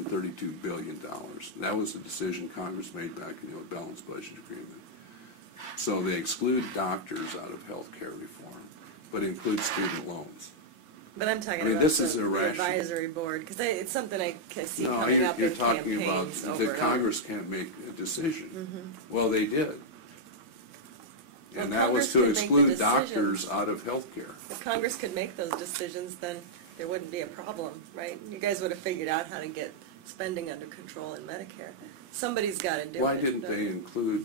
$32 billion. That was the decision Congress made back in the balanced budget agreement. So they exclude doctors out of health care reform, but include student loans. But I'm talking about this is the irrational. advisory board, because it's something I see No, coming up you're in talking about campaigns over that and Congress can't make a decision. Mm-hmm. Well, they did. Well, And that was Congress to could make the exclude doctors decisions. out of health care. If Congress could make those decisions, then there wouldn't be a problem, right? You guys would have figured out how to get spending under control in Medicare. Somebody's got to do it. Why didn't they include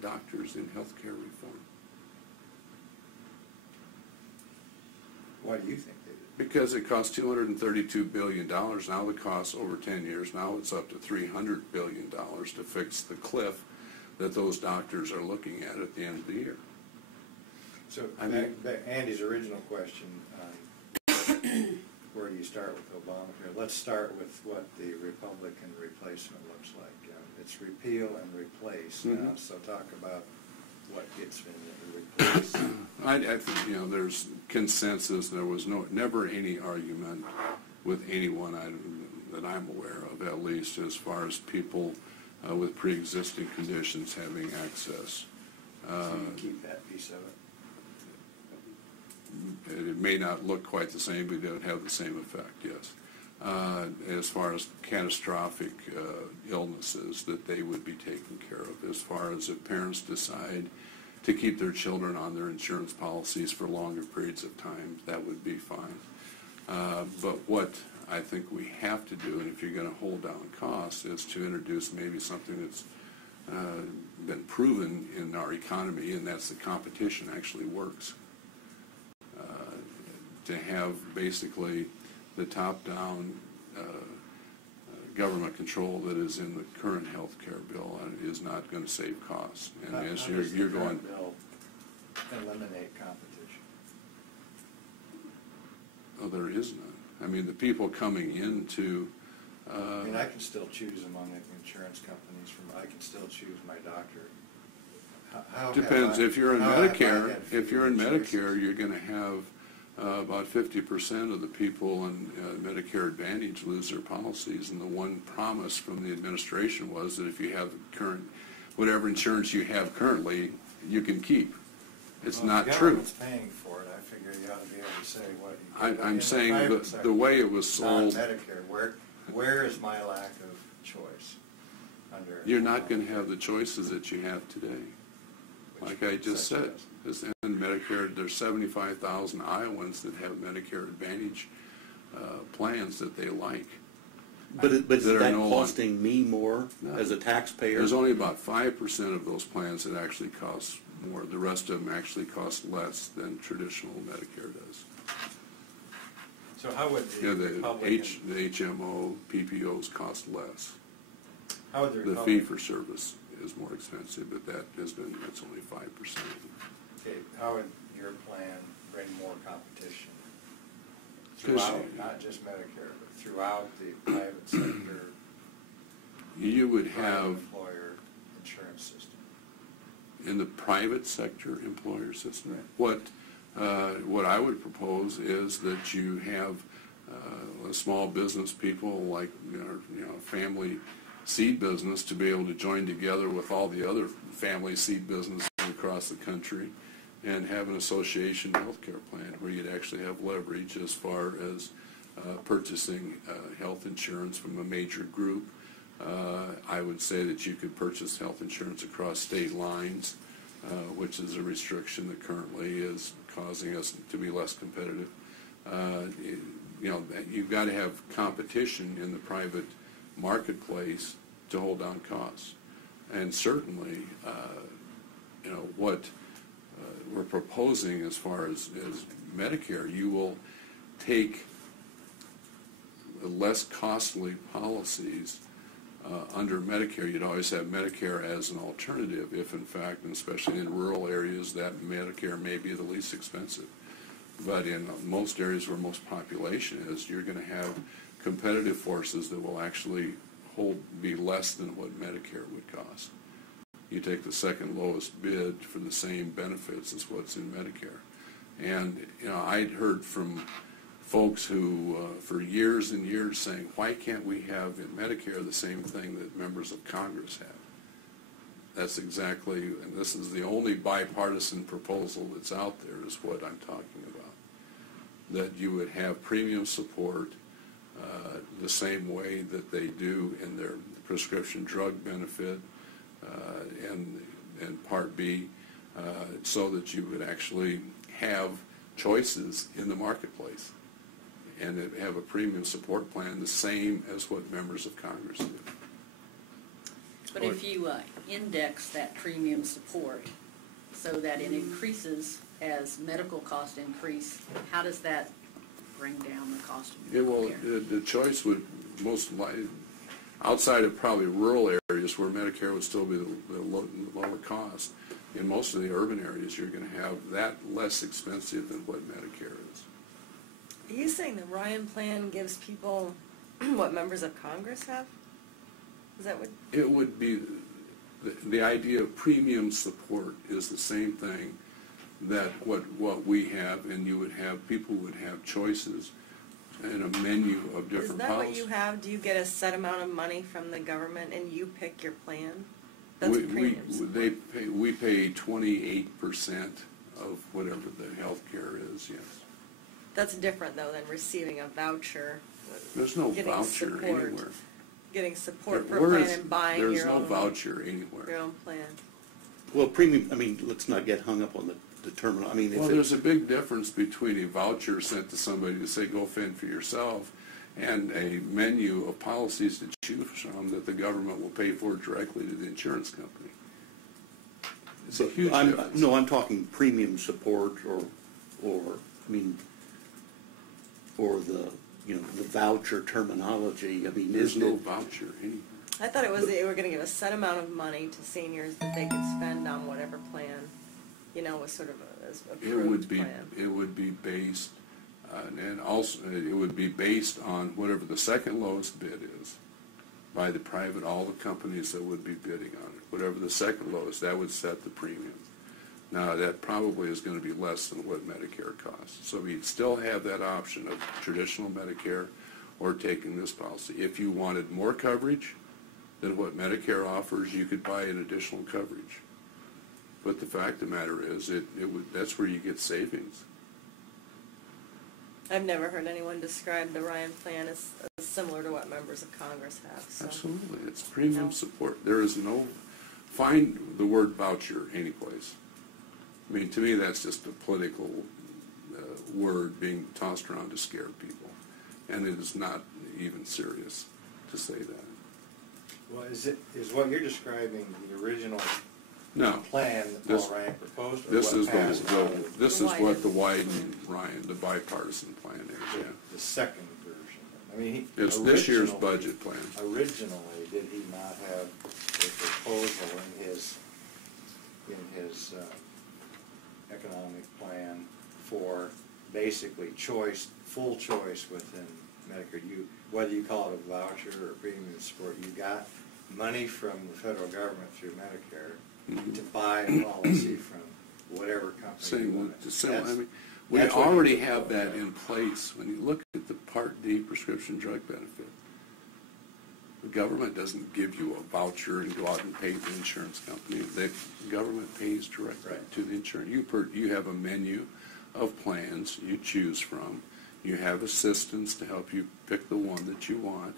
doctors in health care reform? Why do you think they did? Because it cost $232 billion. Now it costs over 10 years. Now it's up to $300 billion to fix the cliff that those doctors are looking at the end of the year. So back Andy's original question, where do you start with Obamacare? Let's start with what the Republican replacement looks like. It's repeal and replace. Mm-hmm. So talk about what gets in the replace. I think there's consensus. There was never any argument with anyone that I'm aware of, at least as far as people with pre-existing conditions having access. So you keep that piece of it? It may not look quite the same, but it would have the same effect, yes. As far as catastrophic illnesses, that they would be taken care of. As far as if parents decide to keep their children on their insurance policies for longer periods of time, that would be fine. But what I think we have to do, and if you're going to hold down costs, is to introduce maybe something that's been proven in our economy, and that's the competition actually works. To have basically the top-down government control that is in the current health care bill is not going to save costs. And as you're going, bill eliminate competition? Oh, there is none. I mean, the people coming into. I mean, I can still choose among insurance companies. I can still choose my doctor. Depends. If you're in Medicare, you're going to have about 50% of the people in Medicare Advantage lose their policies, and the one promise from the administration was that if you have whatever insurance you have currently, you can keep. It's not true. The government's paying for it. I figure you ought to be able to say what. I'm saying the way it was sold. Medicare. Where is my lack of choice? You're not going to have the choices that you have today. Like I just said, in Medicare, there's 75,000 Iowans that have Medicare Advantage plans that they like. But is that costing me more as a taxpayer? There's only about 5% of those plans that actually cost more. The rest of them actually cost less than traditional Medicare does. So how would the Republican... the HMO, PPOs cost less. How would the Republican... The fee-for-service is more expensive, but that's only 5%. Okay, how would your plan bring more competition throughout, not just Medicare, but throughout the private sector? You would have employer insurance system. In the private sector employer system. Right. What I would propose is that you have small business people like family seed business to be able to join together with all the other family seed businesses across the country and have an association healthcare plan where you'd actually have leverage as far as purchasing health insurance from a major group. I would say that you could purchase health insurance across state lines, which is a restriction that currently is causing us to be less competitive. You've got to have competition in the private marketplace to hold down costs. And certainly, what we're proposing as far as Medicare, you will take less costly policies under Medicare. You'd always have Medicare as an alternative if, in fact, and especially in rural areas, that Medicare may be the least expensive. But in most areas where most population is, you're going to have competitive forces that will actually be less than what Medicare would cost. You take the second lowest bid for the same benefits as what's in Medicare. And I'd heard from folks who, for years and years, saying, why can't we have in Medicare the same thing that members of Congress have? That's exactly, and this is the only bipartisan proposal that's out there, is what I'm talking about. That you would have premium support the same way that they do in their prescription drug benefit and Part B, so that you would actually have choices in the marketplace and have a premium support plan the same as what members of Congress do. But if you index that premium support so that it increases as medical costs increase, how does that bring down the cost of Yeah, well, care? the choice would most likely, outside of probably rural areas where Medicare would still be the lower cost, in most of the urban areas you're going to have that less expensive than what Medicare is. Are you saying the Ryan plan gives people what members of Congress have? Is that what? It would be, the idea of premium support is the same thing that what we have, and you would have, people would have choices and a menu of different Is that policies. what you have? Do you get a set amount of money from the government and you pick your plan? That's premium support. We pay 28% of whatever the health care is, yes. That's different though than receiving a voucher. There's no getting voucher support, anywhere. Getting support for a Where plan is- and buying There's your no own voucher anywhere. your own plan. Well, premium, I mean, let's not get hung up on the terminal. I mean, Well, if there's a big difference between a voucher sent to somebody to say, go fend for yourself, and a menu of policies to choose from that the government will pay for directly to the insurance company. It's a huge difference. No, I'm talking premium support or I mean, or the voucher terminology. I mean, There's no voucher anywhere. I thought it was they were going to give a set amount of money to seniors that they could spend on whatever plan, was sort of a approved plan. It would be based, and also it would be based on whatever the second lowest bid is by the private, all the companies that would be bidding on it. Whatever the second lowest, that would set the premium. Now, that probably is going to be less than what Medicare costs. So we'd still have that option of traditional Medicare or taking this policy. If you wanted more coverage than what Medicare offers, you could buy an additional coverage. But the fact of the matter is, that's where you get savings. I've never heard anyone describe the Ryan plan as similar to what members of Congress have. So. Absolutely. It's premium No. support. There is no, find the word voucher anyplace. I mean, to me, that's just a political word being tossed around to scare people. And it is not even serious to say that. Well, is what you're describing the original No. plan that Paul Ryan proposed, or This what is passed out of what the Wyden, Ryan, the bipartisan plan is, yeah. the second version? I mean, It's this year's originally- budget plan. Originally, did he not have a proposal in his economic plan for basically full choice within Medicare? Whether you call it a voucher or premium support, you got money from the federal government through Medicare to buy a policy from whatever company you wanted. We That's what already you- have that in place. When you look at the Part D prescription drug benefit, the government doesn't give you a voucher and go out and pay the insurance company. The government pays directly Right. to the insurance. You have a menu of plans you choose from. You have assistants to help you pick the one that you want,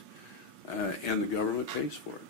and the government pays for it.